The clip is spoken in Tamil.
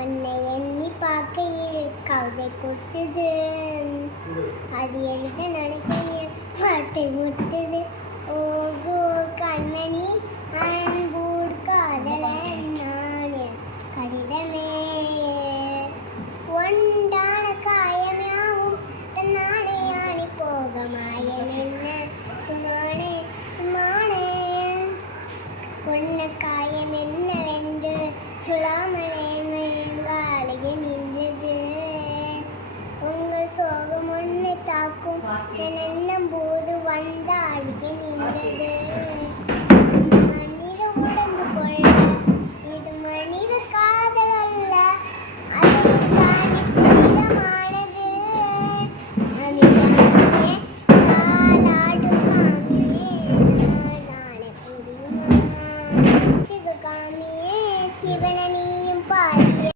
உன்னை எண்ணி பார்க்கையில் கவிதை கொட்டுது, அது எழுத நினைக்கையில் பாட்டை முட்டுது. ஓகோ கண்மணி அன்பூர் காதலன் நான் கடிதமே ஒன்று